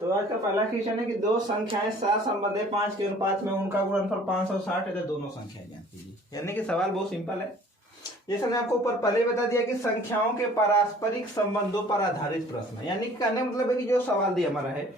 तो आज का पहला क्वेश्चन है कि दो संख्याएं सात संबंध है 5 के अनुपात में, उनका गुणनफल 560 है, तो दोनों संख्याएं ज्ञात कीजिए। यानी कि सवाल बहुत सिंपल है। जैसे मैंने आपको ऊपर पहले बता दिया कि संख्याओं के पारस्परिक संबंधों पर आधारित प्रश्न, यानी कि कहने मतलब है कि जो सवाल दिया हमारा है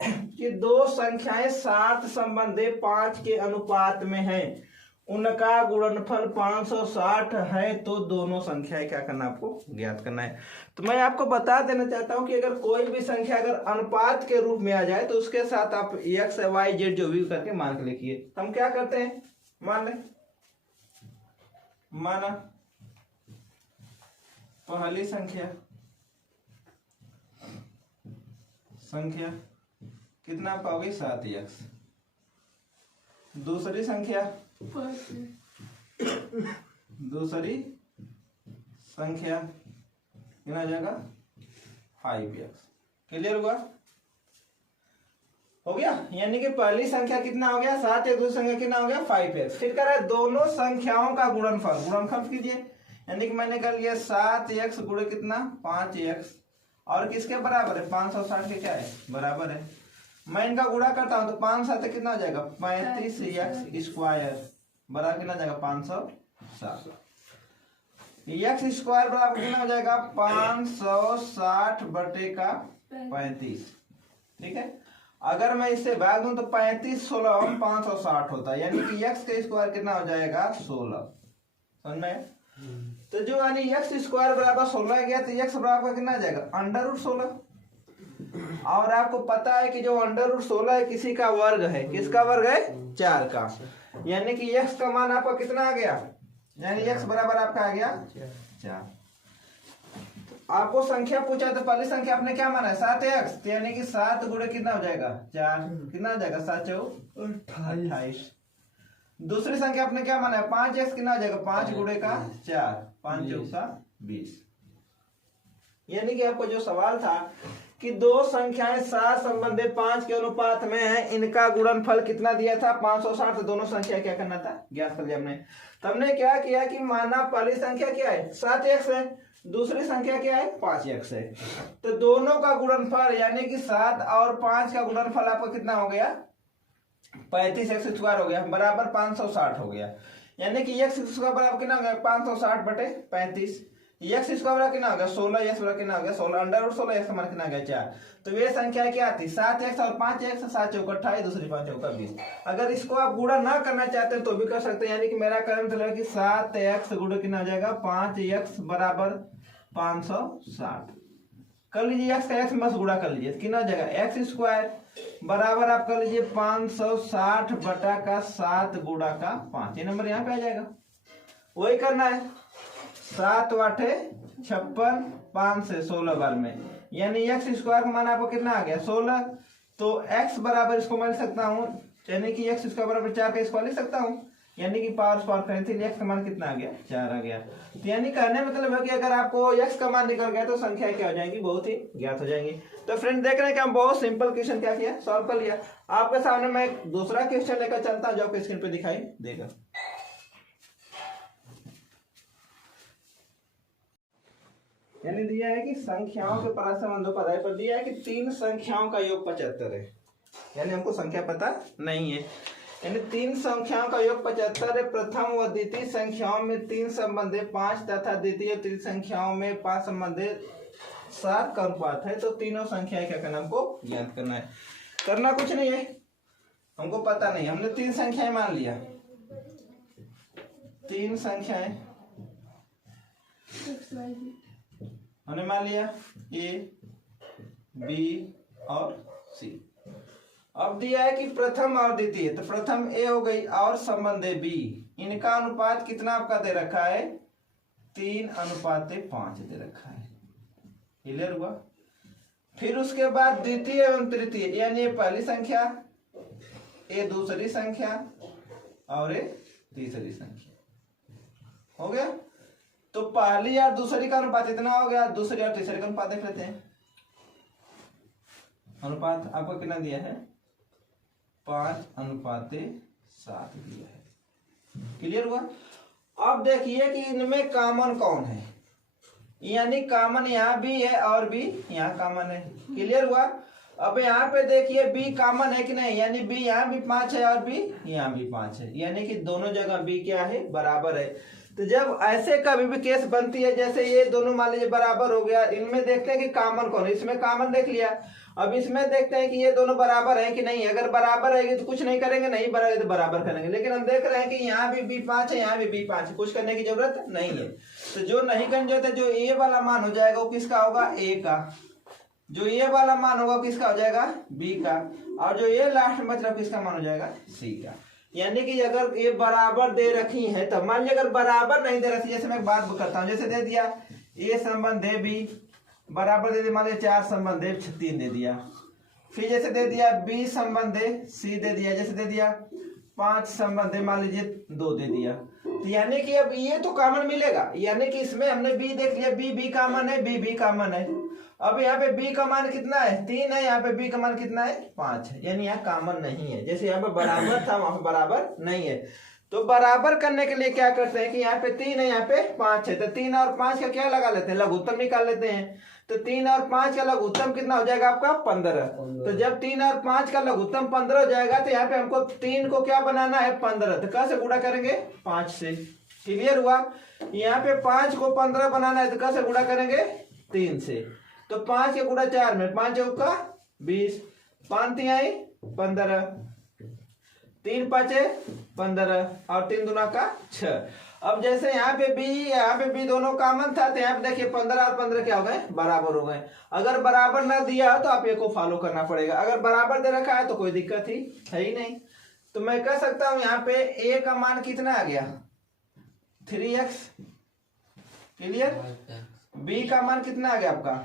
कि दो संख्याएं सात संबंधे 5 के अनुपात में है, उनका गुणनफल 560 है, तो दोनों संख्याएं क्या करना आपको ज्ञात करना है। तो मैं आपको बता देना चाहता हूं कि अगर कोई भी संख्या अगर अनुपात के रूप में आ जाए तो उसके साथ आप एक्स वाई जेड जो भी करके मान के लिखिए। हम क्या करते हैं, मान लें, माना पहली संख्या कितना पाओगे 7x, दूसरी संख्या कितना आ जाएगा 5x। क्लियर हुआ? हो गया। यानी कि पहली संख्या कितना हो गया 7x, दूसरी संख्या कितना हो गया 5x। फिर कह रहा है दोनों संख्याओं का गुणनफल कीजिए। यानी कि मैंने कर लिया 7x गुणे कितना 5x, और किसके बराबर है 560 के क्या है बराबर है। मैं इनका गुणा करता हूं तो 5 7 कितना हो जाएगा 35x स्क्वायर बराबर कितना जाएगा 560। एक्स स्क्वायर बराबर कितना हो जाएगा 560 बटे का 35। ठीक है, अगर मैं इससे भाग दूं तो 35 16 560 होता है, यानी कि एक्स का स्क्वायर कितना हो जाएगा 16। समझ में? तो जो यानी एक्स स्क्वायर बराबर 16 गया तो एक्स बराबर कितना आ जाएगा √16। और आपको पता है कि जो √16 है किसी का वर्ग है, किसका वर्ग है 4 का, यानी कि एक्स का मान आपका कितना आ गया, यानी एक्स बराबर आपका आ गया 4। आपको संख्या पूछा तो पहली संख्या आपने क्या माना है 7x, यानी कि 7 गुणे कितना हो जाएगा 4, कितना हो जाएगा 7 चौक 28। दूसरी संख्या आपने क्या माना है 5x, कितना हो जाएगा 5 गुणे का 4 5 चौक 20। यानी कि आपको जो सवाल था कि दो संख्याएं सात संबंधे 5 के अनुपात में है, इनका गुणनफल कितना दिया था 560, तो दोनों संख्या क्या करना था ज्ञात कर लिया हमने। तो हमने क्या किया कि माना पहली संख्या क्या है 7x है, दूसरी संख्या क्या है 5x है, तो दोनों का गुणनफल यानी कि 7 और 5 का गुणनफल आपका कितना हो गया 35x स्क्वायर हो गया बराबर 560 हो गया। यानी कि x स्क्वायर बराबर कितना हो गया 560 बटे 35, एक्स स्क्वायर बराबर कितना हो गया 16, एक्स बराबर कितना हो गया 16 √16, एक्स हमारा कितना आ गया 4। तो ये संख्या क्या आती 7x और 5x, 7 चौक 28, दूसरी 5 चौक 20। अगर इसको आप गुणा ना करना चाहते हैं तो भी कर सकते हैं, यानी कि मेरा कहने मतलब है कि 7x गुणे कितना हो जाएगा 5x बराबर 560। कर लीजिए x का x मत गुणा कर लीजिए, कितना हो जाएगा x स्क्वायर बराबर आप कर लीजिए 560 बटा का 7 गुणा का 5, ये नंबर यहाँ पे आ जाएगा। वही करना है 7 8 56 5 से 16 बार में, यानी एक्स स्क्वायर का मान आपको कितना आ गया 16। तो x बराबर इसको मैं लिख सकता हूँ, यानी कि x स्क्वायर बराबर 4 का स्क्वायर लिख सकता हूँ, यानी कि पावर करें तो x का मान कितना आ गया 4 आ गया। तो यानी कहने मतलब है कि अगर आपको x का मान निकल गया तो संख्या क्या हो जाएगी बहुत ही ज्ञात हो जाएंगी। तो फ्रेंड देख रहे हैं कि हम बहुत सिंपल क्वेश्चन क्या किया सॉल्व कर लिया। आपके सामने मैं एक दूसरा क्वेश्चन लेकर चलता हूँ जो आपको स्क्रीन पे दिखाई देगा। यानी दिया है कि संख्याओं के परस्पर संबंधों पर आधार पर दिया है कि 3 संख्याओं का योग 75 है, यानी हमको संख्या पता नहीं है, यानी 3 संख्याओं का योग 75 है। प्रथम व द्वितीय संख्याओं में 3 संबंधे 5 तथा द्वितीय तृतीय संख्याओं में 5 संबंधे 7 का अनुपात है, तो तीनों संख्याएं क्या करना हमको ज्ञात करना है। करना कुछ नहीं है, हमको पता नहीं, हमने 3 संख्याएं मान लिया, 3 संख्याएं हमने मान लिया A B और C। अब दिया है कि प्रथम और द्वितीय, तो प्रथम A हो गई और संबंधे B, इनका अनुपात कितना आपका दे रखा है 3:5 दे रखा है। क्लियर हुआ? फिर उसके बाद द्वितीय एवं तृतीय, यानी पहली संख्या A दूसरी संख्या और A तीसरी संख्या। हो गया? तो पहली और दूसरी का अनुपात इतना हो गया, दूसरी और तीसरी का अनुपात देख लेते हैं। अनुपात आपको कितना दिया है 5:7 दिया है। क्लियर हुआ? अब देखिए कि इनमें कॉमन कौन है, यानी कॉमन यहाँ भी है और भी यहाँ कॉमन है। क्लियर हुआ? अब यहाँ पे देखिए b कॉमन है कि नहीं, यानी b यहाँ भी 5 है और b यहाँ भी 5 है, यानी कि दोनों जगह b क्या है, बराबर है। तो जब ऐसे कभी भी केस बनती है, जैसे ये दोनों मान लीजिए बराबर हो गया, इनमें देखते हैं कि कॉमन कौन है, इसमें कॉमन देख लिया, अब इसमें देखते हैं कि ये दोनों बराबर है कि नहीं। अगर बराबर रहेगी तो कुछ नहीं करेंगे, नहीं बराबर तो बराबर करेंगे, लेकिन हम देख रहे हैं कि यहाँ भी b 5 है, यहाँ भी b 5 है, कुछ करने की जरूरत नहीं है। तो जो नहीं करनी जरूरत है, जो a वाला मान हो जाएगा वो किसका होगा, a का, जो ये वाला मान होगा किसका हो जाएगा, b का, और जो ये लास्ट में बच रहा किसका मान हो जाएगा, c का। यानी कि अगर ये बराबर दे रखी है, तो मान लीजिए अगर बराबर नहीं दे रखी, जैसे मैं एक बात करता हूँ, जैसे दे दिया a संबंध है b बराबर दे दिया, मान लीजिए 4 संबंध है 3 दे दिया, फिर जैसे दे दिया b संबंध है c दे दिया, जैसे दे दिया 5 संबंध है मान लीजिए 2 दे दिया। तो यानी कि अब ये तो कॉमन मिलेगा, यानी कि इसमें हमने b देख लिया, b कॉमन है, b कॉमन है। अब यहाँ पे b का मान कितना है, 3 है, यहाँ पे b का मान कितना है, 5 है, यानी यहाँ कॉमन नहीं है। जैसे यहाँ पे बराबर था वहां पे बराबर नहीं है, तो बराबर करने के लिए क्या करते हैं कि यहाँ पे 3 है, यहाँ पे 5 है, तो 3 और 5 का क्या लगा लेते हैं, लघुत्तम निकाल लेते हैं। तो 3 और 5 का लघुत्तम कितना हो जाएगा आपका, 15। तो जब 3 और 5 का लघुत्तम 15 हो जाएगा, तो यहाँ पे हमको 3 को क्या बनाना है, 15, तो कैसे गुणा करेंगे, 5 से। क्लियर हुआ। यहाँ पे 5 को 15 बनाना है, तो कैसे गुणा करेंगे, 3 से। तो 5 के गुणा 4 में 5 चौका 20, 5 तिहाई 15, 3 पाँचे 15 और 3 दूना का 6। अब जैसे यहाँ पे b दोनों कॉमन था, तो यहाँ पे देखिए 15 और 15 क्या हो गए, बराबर हो गए। अगर बराबर ना दिया तो आप ये को फॉलो करना पड़ेगा, अगर बराबर दे रखा है तो कोई दिक्कत ही है ही नहीं। तो मैं कह सकता हूँ यहाँ पे a का मान कितना आ गया, 3x। क्लियर। b का मान कितना आ गया आपका,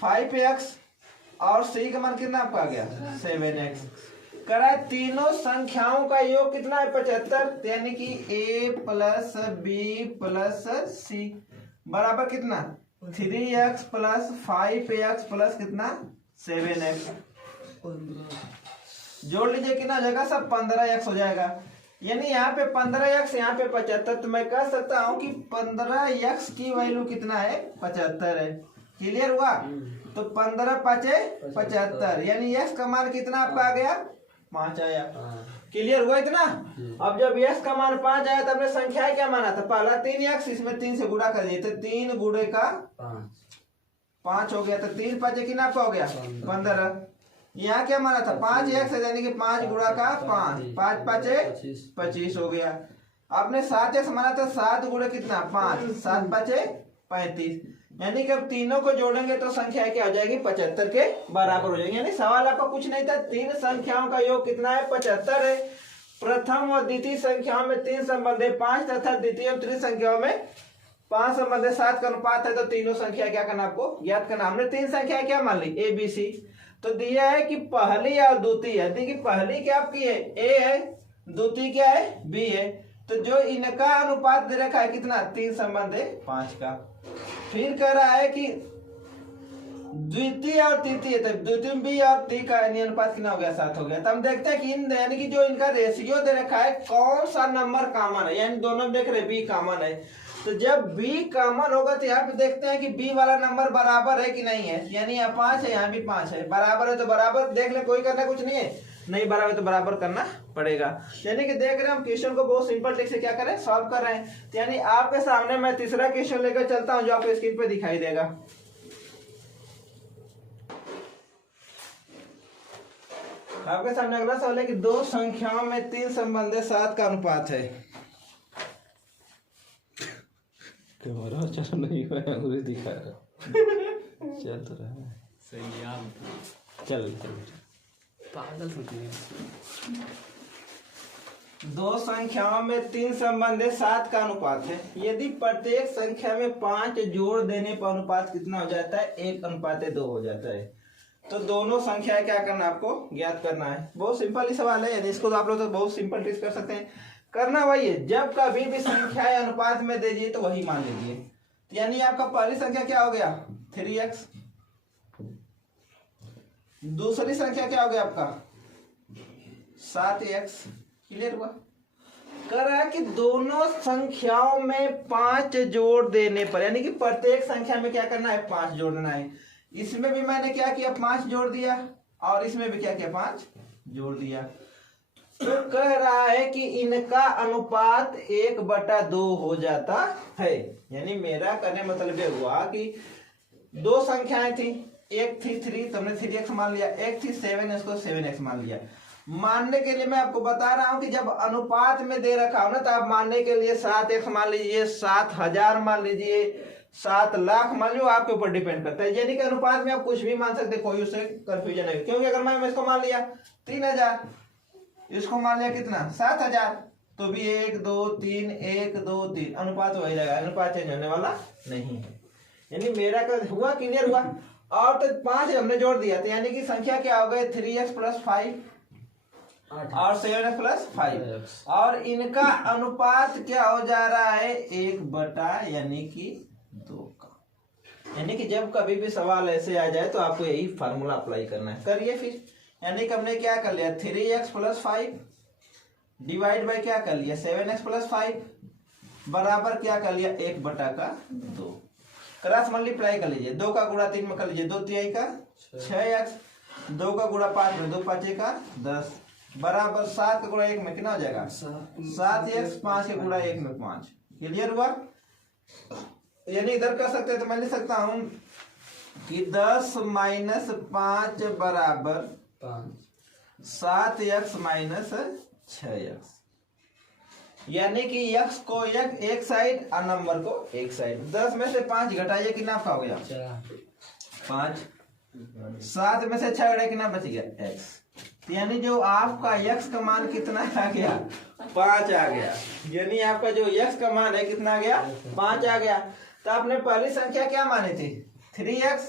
5x, और c का मान कितना आपका आ गया, 7x। करा तीनों संख्याओं का योग कितना है, 75, यानी कि a plus b plus c बराबर कितना, 3x प्लस 5x प्लस कितना, 7x। जोड़ लीजिए कितना हो जाएगा, सब 15x हो जाएगा। यानी यहाँ पे 15x, यहाँ पे 75, तो मैं कह सकता हूँ कि 15x की वैल्यू कितना है, 75 है। क्लियर हुआ। तो 15 पाँचे 75, यानी x का मान कितना आपका आ गया, 5 आया। क्लियर हुआ इतना। अब जब x का मान 5 आया तो हमने संख्या क्या माना था, पहला 3x, इसमें 3 से गुणा कर दिए, तो 3 गुणे का 5 हो गया, तो 3 पाँचे कितना आपका हो गया, 15। यहाँ क्या माना था, 5x है, यानी कि 5 गुणा का 5, 5 पाँचे 25 हो गया। आपने 7x माना था, 7 गुणे कितना 5, 7 पाँचे 35, यानी कि अब तीनों को जोड़ेंगे तो संख्या क्या हो जाएगी, 75 के बराबर हो जाएगी। यानी सवाल आपका कुछ नहीं था, तीन संख्याओं का योग कितना है, 75 है। प्रथम और द्वितीय संख्याओं में 3 संबंध है 5 तथा द्वितीय और तृतीय संख्याओं में 5 संबंध है 7 का अनुपात है। तो तीनों संख्या क्या करना आपको ज्ञात करना। हमने 3 संख्या क्या मान ली, ए बी सी। तो दिया है कि पहली और द्वितीय है, देखिए पहली क्या आपकी है, ए है, द्वितीय क्या है, बी है। तो जो इनका अनुपात दे रखा है कितना, 3 संबंध है 5 का। फिर कह रहा है कि द्वितीय और तृतीय, तो द्वितीय बी और तृतीय का अनुपात कितना हो गया, 7 हो गया। तो हम देखते हैं कि इन यानी कि जो इनका रेशियो दे रखा है, कौन सा नंबर कॉमन है, यानी दोनों देख रहे बी कॉमन है। तो जब b कॉमन होगा तो यहाँ पे देखते हैं कि b वाला नंबर बराबर है कि नहीं है, यानी यहाँ 5 है, यहाँ भी 5 है, बराबर है तो बराबर देख ले, कोई करना कुछ नहीं है, नहीं बराबर तो बराबर करना पड़ेगा। यानी कि देख रहे हैं हम क्वेश्चन को बहुत सिंपल ट्रिक से क्या करें, सॉल्व कर रहे हैं। तो यानी आपके सामने मैं तीसरा क्वेश्चन लेकर चलता हूँ जो आपको स्क्रीन पे दिखाई देगा। आपके सामने अगला सवाल है कि दो संख्याओं में 3 संबंध है 7 का अनुपात है। तुम्हारा चलो नहीं हुआ है, मुझे दिखा रहा चल तो रहा है सही यार, चल पागल होती है। दो संख्याओं में 3 संबंध है 7 का अनुपात है। यदि प्रत्येक संख्या में 5 जोड़ देने पर अनुपात कितना हो जाता है, 1:2 हो जाता है। तो दोनों संख्या क्या करना आपको ज्ञात करना है। बहुत सिंपल ही सवाल है, यदि इसको तो आप लोग तो बहुत सिंपल ट्रिक कर सकते हैं। करना वही है, जब कभी भी संख्या अनुपात में दे दिए तो वही मान लीजिए। यानी आपका पहली संख्या क्या हो गया, 3x। दूसरी संख्या क्या हो गया आपका, 7x। क्लियर हुआ। कर रहा है कि दोनों संख्याओं में 5 जोड़ देने पर, यानी कि प्रत्येक संख्या में क्या करना है, 5 जोड़ना है। इसमें भी मैंने क्या किया 5 जोड़ दिया और इसमें भी क्या किया 5 जोड़ दिया। तो कह रहा है कि इनका अनुपात 1/2 हो जाता है। यानी मेरा कहने मतलब ये हुआ कि दो संख्याएं थी, एक थी 3 तुमने 3x मान लिया, एक थी 7 इसको 7x मान लिया। मानने के लिए मैं आपको बता रहा हूं कि जब अनुपात में दे रखा हो ना तो आप मानने के लिए 7x मान लीजिए, 7,000 मान लीजिए, 7 लाख मान लो, आपके ऊपर डिपेंड करता है। यानी कि अनुपात में आप कुछ भी मान सकते, कोई उससे कंफ्यूजन नहीं। क्योंकि अगर मैं इसको मान लिया 3000, इसको मान लिया कितना 7000, तो भी 1 2 3 1 2 3 अनुपात वही रहेगा, अनुपात चेंज होने वाला नहीं है। यानी मेरा क्या हुआ, क्लियर हुआ। और तो 5 हमने जोड़ दिया, तो यानी कि संख्या क्या हो गई 3x + 5 और 7x + 5 और इनका अनुपात क्या हो जा रहा है 1/, यानी कि 2 का। यानी कि जब कभी भी सवाल ऐसे आ जाए तो आपको यही फार्मूला अप्लाई करना है। करिए फिर। यानी कि हमने क्या कर लिया 3x + 5 डिवाइड बाय क्या कर लिया 7x + 5 बराबर क्या कर लिया 1/2। क्रॉस मल्टीप्लाई कर लीजिए, 2 का गुणा 3 में कर लीजिए, 2 तिहाई का 6x, 2 का गुणा 5 में 2 5 का 10 बराबर 7 का गुणा 1 में कितना हो जाएगा 7x, 5 के गुणा 1 में 5। क्लियर हुआ। यानी इधर कर सकते हैं तो मैं लिख सकता हूं कि 10 - 5 बराबर 7x - 6x। यानी कि x को एक साइड और नंबर को एक साइड। 10 में से 5 घटाइए कितना आपका हो गया 5। 7 में से 6 घटाइए कितना बच गया x। यानी जो आपका x का मान कितना आ गया 5 आ गया। यानी आपका जो x का मान है कितना आ गया 5 आ गया। तो आपने पहली संख्या क्या मानी थी 3x,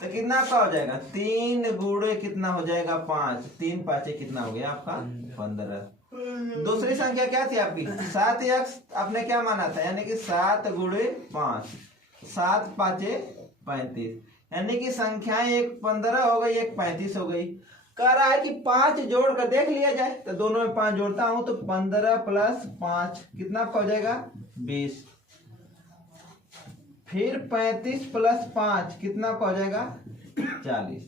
तो कितना आपका हो जाएगा 3 गुणे कितना हो जाएगा 5, 3 5 कितना हो गया आपका 15। दूसरी संख्या क्या थी आपकी 7x, आपने क्या माना था यानी कि 7 गुणे 5, 7 5 35, यानी कि संख्याएं एक 15 हो गई, एक 35 हो गई। कह रहा है कि 5 जोड़ कर देख लिया जाए, तो दोनों में 5 जोड़ता हूं तो 15 + 5 कितना आपका हो जाएगा 20, फिर 35 + 5 कितना आपका हो जाएगा 40।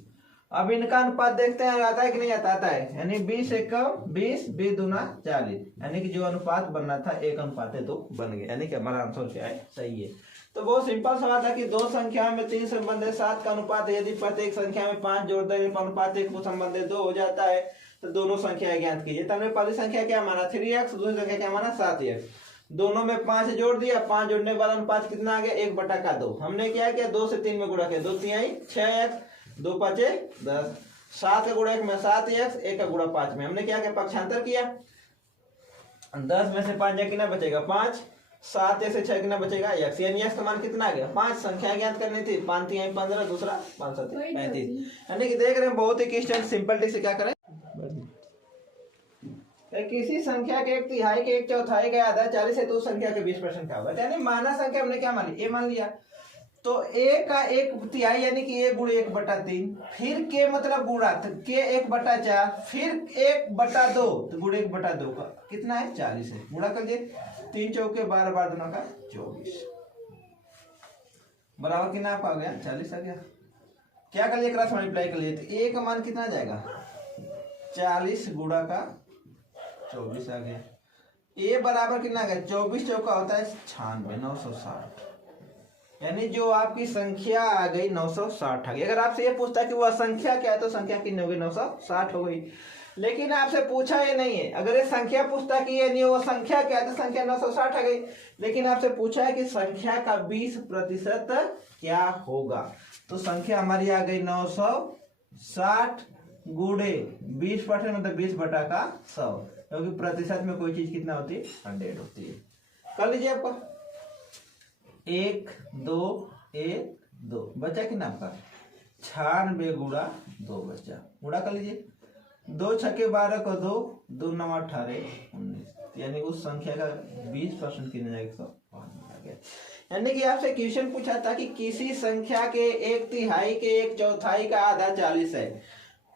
अब इनका अनुपात देखते हैं आता है कि नहीं आता है। यानी 20 1 20, 20 दूना 40, यानी कि जो अनुपात बनना था 1:2 बन गया। यानी कि हमारा आंसर क्या है सही है। तो बहुत सिंपल सवाल था कि दो संख्याओं में 3 संबंध है, 7 का अनुपात है। यदि प्रत्येक संख्या में 5 जोड़ दें अनुपात 1 को संबंध 2 हो जाता है, तो दोनों संख्या ज्ञात कीजिए। तो हमने पहली संख्या क्या माना 3x, दूसरी संख्या क्या माना 7x। दोनों में 5 जोड़ दिया, 5 जोड़ने के बाद अनुपात कितना आ गया 1/2। हमने क्या किया 2 से 3 में गुणा किया, 2 तिहाई 6x, 2 5 10, 7 का गुणा 1 में 7x, 1 का गुणा 5 में हमने क्या किया पक्षांतर किया। 10 में से 5 जा कितना बचेगा 5, 7 से 6 कितना बचेगा x। यानी x का मान कितना आ गया 5। संख्या ज्ञात करनी थी 5 तिहाई 15, दूसरा 5 7 35। यानी कि देख रहे हैं बहुत ही क्वेश्चन सिंपल ट्रिक से क्या करें, किसी संख्या के 1/3 के 1/4 का आधा 40 है तो उस संख्या के 20% का होगा। यानी माना संख्या हमने क्या मानी a मान लिया, तो a का 1/3 यानी कि a गुणे 1/3, फिर k मतलब गुणा तो k 1/4, फिर 1/2 तो गुणे 1/2 का कितना है 40 है। गुणा कर दिए 3 चौके 12 12 दोनों का 24 बराबर कितना आपका आ गया 40 आ गया। क्या कर लिया क्रॉस मल्टीप्लाई कर लिए, तो a का मान कितना जाएगा 40 गुणा का 24 आ गया। a बराबर कितना आ गया 24 चौका होता है 96, 960। यानी जो आपकी संख्या आ गई 960 आ गई। अगर आपसे ये पूछता कि वह संख्या क्या है तो संख्या कितनी हो गई 960 हो गई। लेकिन आपसे पूछा ये नहीं है, अगर ये संख्या पूछता कि ये नहीं वो संख्या क्या है तो संख्या 960 आ गई। लेकिन आपसे पूछा है कि संख्या का 20% क्या होगा, तो संख्या हमारी आ गई 960 गुणे 20% मतलब 20/100, क्योंकि प्रतिशत में कोई चीज कितना होती है 100 होती है। कर लीजिए आपका 1 2 1 2 बचा कितना आपका 96 गुणा 2 बचा। गुणा कर लीजिए 2 छक्के 12 को 2, 2 9 18 19, यानी उस संख्या का 20% कितना 105 आ गया। यानी कि आपसे क्वेश्चन पूछा था कि किसी संख्या के 1/3 के 1/4 का आधा 40 है,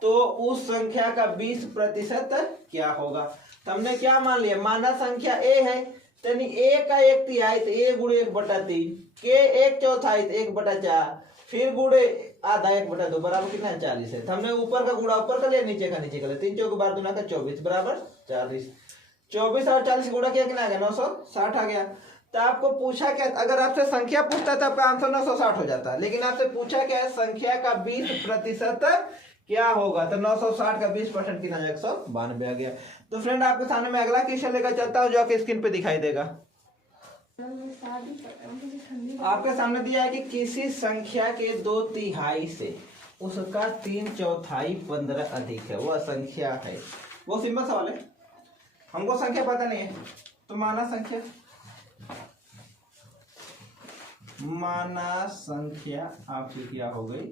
तो उस संख्या का 20% क्या होगा। तो हमने क्या मान लिया, माना संख्या a है, यानी a का 1/3 तो a गुणे 1/3, के 1/4 तो 1/4, फिर गुड़े आधा 1/2 बराबर कितना है 40 है। तो हमने ऊपर का गुणा ऊपर का लिया, नीचे का नीचे का लिया। 3 चौक 12 दूना का 24 बराबर 40। 24 और 40 गुणा किया कितना आ गया 960 आ गया। तो आपको पूछा क्या, अगर आपसे संख्या पूछता तो आपका आंसर 960 हो जाता, लेकिन आपसे पूछा क्या है संख्या का 20% क्या होगा, तो 960 का 20% कितना 192 आ गया। तो फ्रेंड आपके सामने मैं अगला क्वेश्चन लेकर चलता हूँ जो आपके स्क्रीन पे दिखाई देगा। आपके सामने दिया है कि किसी संख्या के 2/3 से उसका 3/4 15 अधिक है, वह संख्या है। वो सिंपल सवाल है, हमको संख्या पता नहीं है, तो माना संख्या आपकी क्या हो गई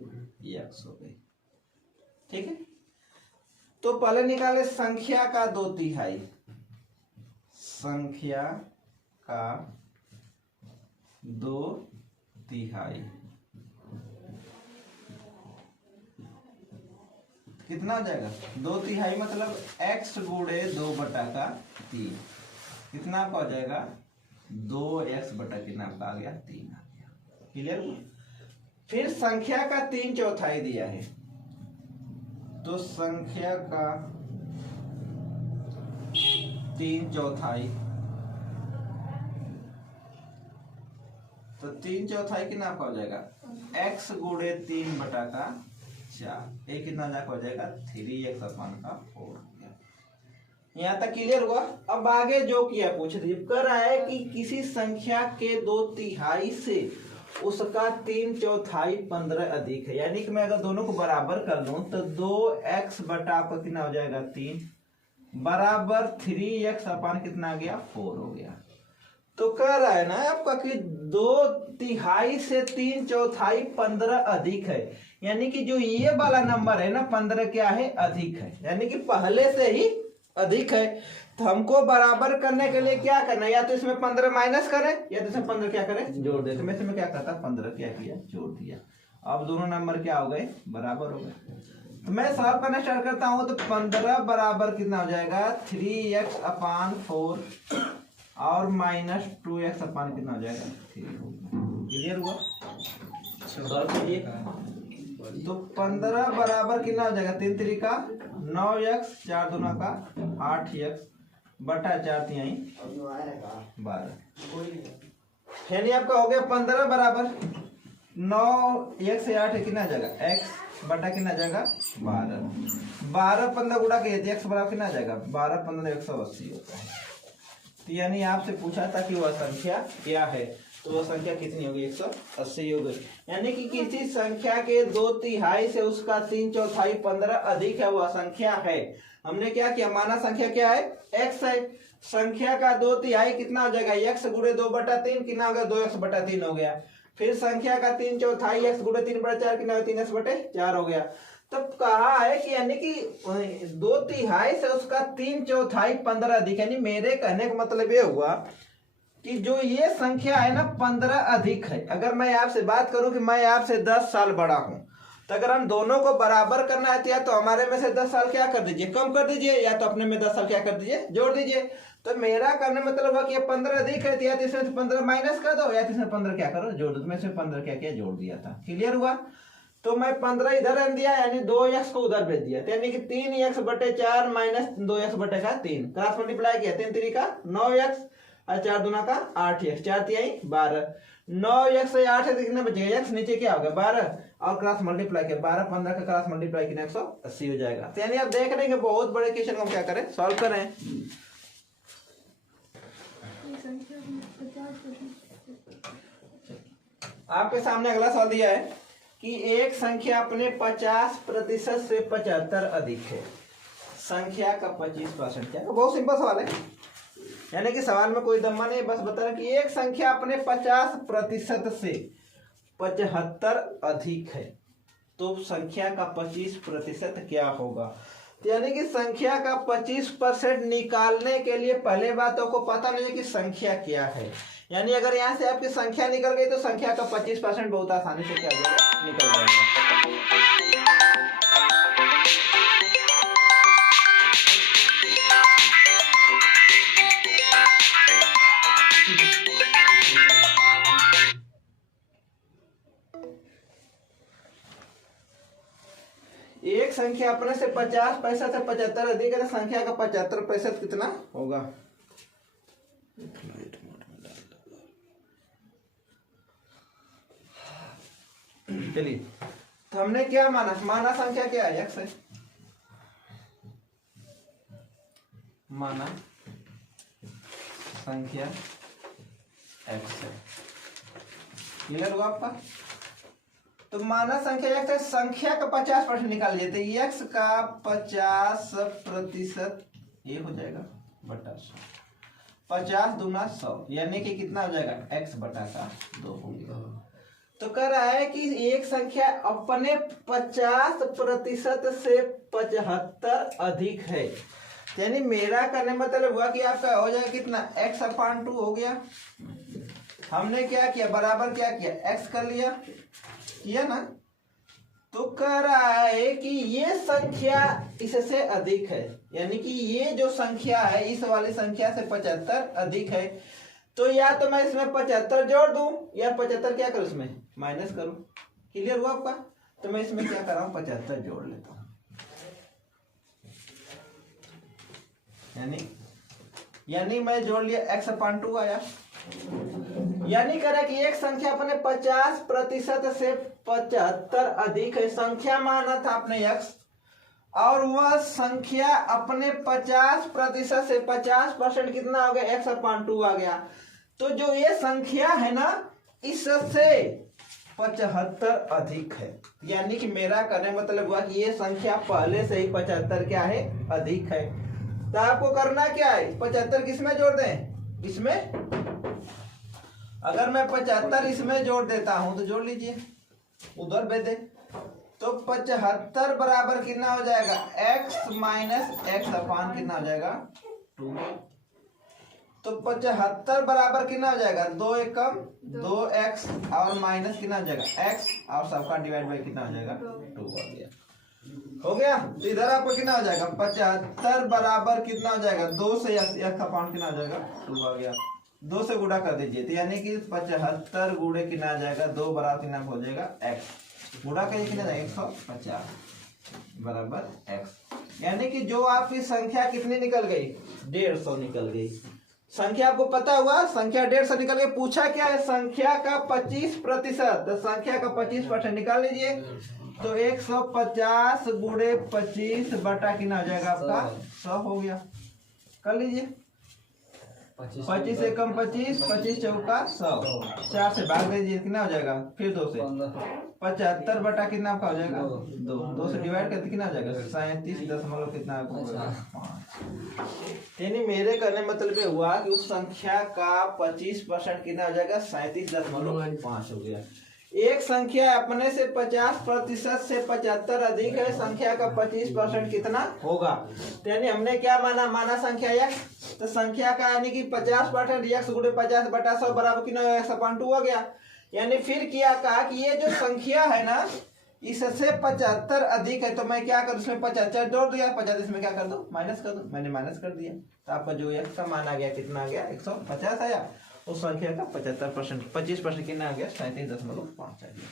x हो गई, ठीक है। तो पहले निकाले संख्या का 2/3, संख्या का 2/3 कितना हो जाएगा 2/3 मतलब x गुणे 2/3 कितना आपका हो जाएगा 2x बटा कितना आपका आ गया 3 आ गया। क्लियर हुआ। फिर संख्या का 3/4 दिया है, तो संख्या का 3/4 तो 3/4 कितना आपका हो जाएगा x गुणे 3/4 एक कितना हो जाएगा 3x/4। यहाँ तक क्लियर हुआ। अब आगे जो किया पूछ रही कर रहा है कि किसी संख्या के 2/3 से उसका 3/4 15 अधिक है, यानी कि मैं अगर दोनों को बराबर कर लूं तो 2x बटा आपका कितना हो जाएगा 3 बराबर 3x अपन कितना आ गया 4 हो गया। तो कह रहा है ना आपका कि 2/3 से 3/4 15 अधिक है, यानी कि जो ये वाला नंबर है ना 15 क्या है अधिक है, यानी कि पहले से ही अधिक है। तो हमको बराबर करने के लिए क्या करना है, या तो इसमें 15 माइनस करें या तो इसमें 15 क्या करें जोड़ दे। तो मैं इसमें क्या करता 15 क्या किया जोड़ दिया। अब दोनों नंबर क्या हो गए बराबर हो गए। तो मैं सॉल्व करना स्टार्ट करता हूं, तो 15 बराबर कितना हो जाएगा 3x/4 और माइनस 2x/ कितना हो जाएगा 3 होगा। क्लियर हुआ। सॉल्व करिए। तो 15 बराबर कितना हो जाएगा 3 3 का 9x 4 दूना का 8x बटा 4 3 12। यानी आपका हो गया 15 बराबर 9 से 8 कितना आ जाएगा x बटा कितना आ जाएगा 12। 12 15 गुणा के x बराबर कितना आ जाएगा 12 15 180 होता है। तो यानी आपसे पूछा था कि वह संख्या क्या है, तो वह संख्या कितनी होगी 180 हो गई। यानी कि किसी संख्या के 2/3 से उसका 3/4 15 अधिक है, वह संख्या है। हमने क्या किया माना संख्या क्या है x है। संख्या का 2/3 कितना हो जाएगा x गुणे 2/3 कितना होगा 2x/3 हो गया। फिर संख्या का 3/4 x गुणे 3/4 कितना 3x/4 हो गया। तब कहा है कि यानी कि 2/3 से उसका 3/4 15 अधिक, यानी मेरे कहने का मतलब ये हुआ कि जो ये संख्या है ना 15 अधिक है। अगर मैं आपसे बात करूं कि मैं आपसे 10 साल बड़ा हूं, तो अगर हम दोनों को बराबर करना है या तो हमारे में से 10 साल क्या कर दीजिए कम कर दीजिए, या तो अपने में 10 साल क्या कर दीजिए जोड़ दीजिए। तो मेरा करने मतलब हुआ कि 15 अधिक है, या तो इसमें से 15 माइनस कर दो, या तो इसमें 15 क्या करो जोड़ दो। मैं इसमें 15 क्या किया जोड़ दिया था। क्लियर हुआ। तो मैं 15 इधर रख दिया, यानी 2x को उधर भेज दिया, यानी कि 3x/4 minus 2x/3 cross multiply किया 3 3 का 9x और 4 दूना का 8x 4 3 12 9x से 8 कितना बचेगा x नीचे क्या होगा 12 और क्रॉस मल्टीप्लाई किया 12 15 का क्रॉस मल्टीप्लाई किया 180 हो जाएगा। तो यानी आप देख रहे हैं कि बहुत बड़े क्वेश्चन को हम क्या करें सॉल्व करें। आपके सामने अगला सवाल दिया है कि एक संख्या अपने 50% से 75 अधिक है, संख्या का 25% क्या है। बहुत सिंपल सवाल है, यानी कि सवाल में कोई दम्मा नहीं, बस बता रहा कि एक संख्या अपने 50% से 75 अधिक है, तो संख्या का 25% क्या होगा। तो यानी कि संख्या का 25% निकालने के लिए पहले बात तो को पता नहीं है कि संख्या क्या है। यानी अगर यहाँ से आपकी संख्या निकल गई तो संख्या का 25% बहुत आसानी से क्या हो जाएगा निकल जाएगा। एक संख्या अपने से 50% से 75 अधिक है तो संख्या का 75% कितना होगा? चलिए, तो हमने क्या माना संख्या क्या है? x है। माना संख्या x है। क्लियर हुआ आपका? तो माना संख्या x है, संख्या का 50% निकाल लेते, x का 50% ये हो जाएगा बटा 100, 50 दूना 100, यानी कि कितना हो जाएगा? x बटा का 2 हो गया। तो कह रहा है कि एक संख्या अपने 50% से 75 अधिक है, यानी मेरा करने मतलब हुआ कि आपका हो जाएगा कितना? x/2 हो गया। हमने क्या किया? बराबर क्या किया? x कर किया ना। तो कह रहा है कि ये संख्या इससे अधिक है, यानी कि ये जो संख्या है इस वाली संख्या से 75 अधिक है। तो या तो मैं इसमें 75 जोड़ दूं या 75 क्या करूं? इसमें माइनस करूं। क्लियर हुआ आपका? तो मैं इसमें क्या कर रहा हूं? 75 जोड़ लेता हूं, यानी मैं जोड़ लिया x/2 आया। यानी कह रहा है कि एक संख्या अपने 50% से 75 अधिक है, संख्या माना था अपने x, और वह संख्या अपने 50% से 50% कितना हो गया? x/2 आ गया। तो जो ये संख्या है ना इससे 75 अधिक है, यानी कि मेरा करने मतलब हुआ कि ये संख्या पहले से ही 75 क्या है? अधिक है। तो आपको करना क्या है? 75 किसमें जोड़ दें? इसमें। अगर मैं 75 इसमें जोड़ देता हूं तो जोड़ लीजिए, उधर भेज दे। तो 75 बराबर कितना हो जाएगा? x माइनस x अपान कितना हो जाएगा? 2। तो 75 बराबर कितना हो जाएगा? 2 एकम 2x और माइनस कितना हो जाएगा? x और सबका डिवाइड बाई कितना हो जाएगा? 2 आ गया। हो गया। तो इधर आपको कितना हो जाएगा? 75 बराबर कितना हो जाएगा? 2 से x का पाउंड कितना हो जाएगा? 2 आ गया। 2 से गुणा कर दीजिए, तो यानी कि 75 गुणे कितना आ जाएगा? 2 बराबर कितना हो जाएगा? x। गुणा करिए कितना जाएगा? 150 बराबर x। यानी कि जो आपकी संख्या कितनी निकल गई? 150 निकल गई। संख्या आपको पता हुआ, संख्या 150 निकल गई। पूछा क्या है? संख्या का 25%। तो संख्या का 25% निकाल लीजिए, तो 150 गुणे 25 बटा कितना हो जाएगा आपका? 100 हो गया। कर लीजिए, 25 एकम 25, 25 चौका 100, 4 से भाग दीजिए, कितना हो जाएगा? फिर 2 से 75 बटा कितना आपका हो जाएगा? 2 से डिवाइड करते कितना हो जाएगा? 37 दशमलव कितना आपको? 5। यानी मेरे करने मतलब ये हुआ कि उस संख्या का 25% कितना हो जाएगा? 37.5 हो गया। एक संख्या अपने से 50% से 75 अधिक है, संख्या का 25% कितना होगा? तो यानी हमने क्या माना संख्या x। तो संख्या का यानी कि 50% x गुणे 50 बटा 100 बराबर कितना? x/2 हो गया। यानी फिर क्या कहा कि ये जो संख्या है ना इससे 75 अधिक है, तो मैं क्या करूँ? इसमें 75 जोड़ दिया, 50 इसमें क्या कर दो? माइनस कर दो। मैंने माइनस कर दिया, तो आपका जो x का मान आ गया कितना आ गया? 150 आया। उस संख्या का 75% 25% कितना आ गया? 37.5 आ गया।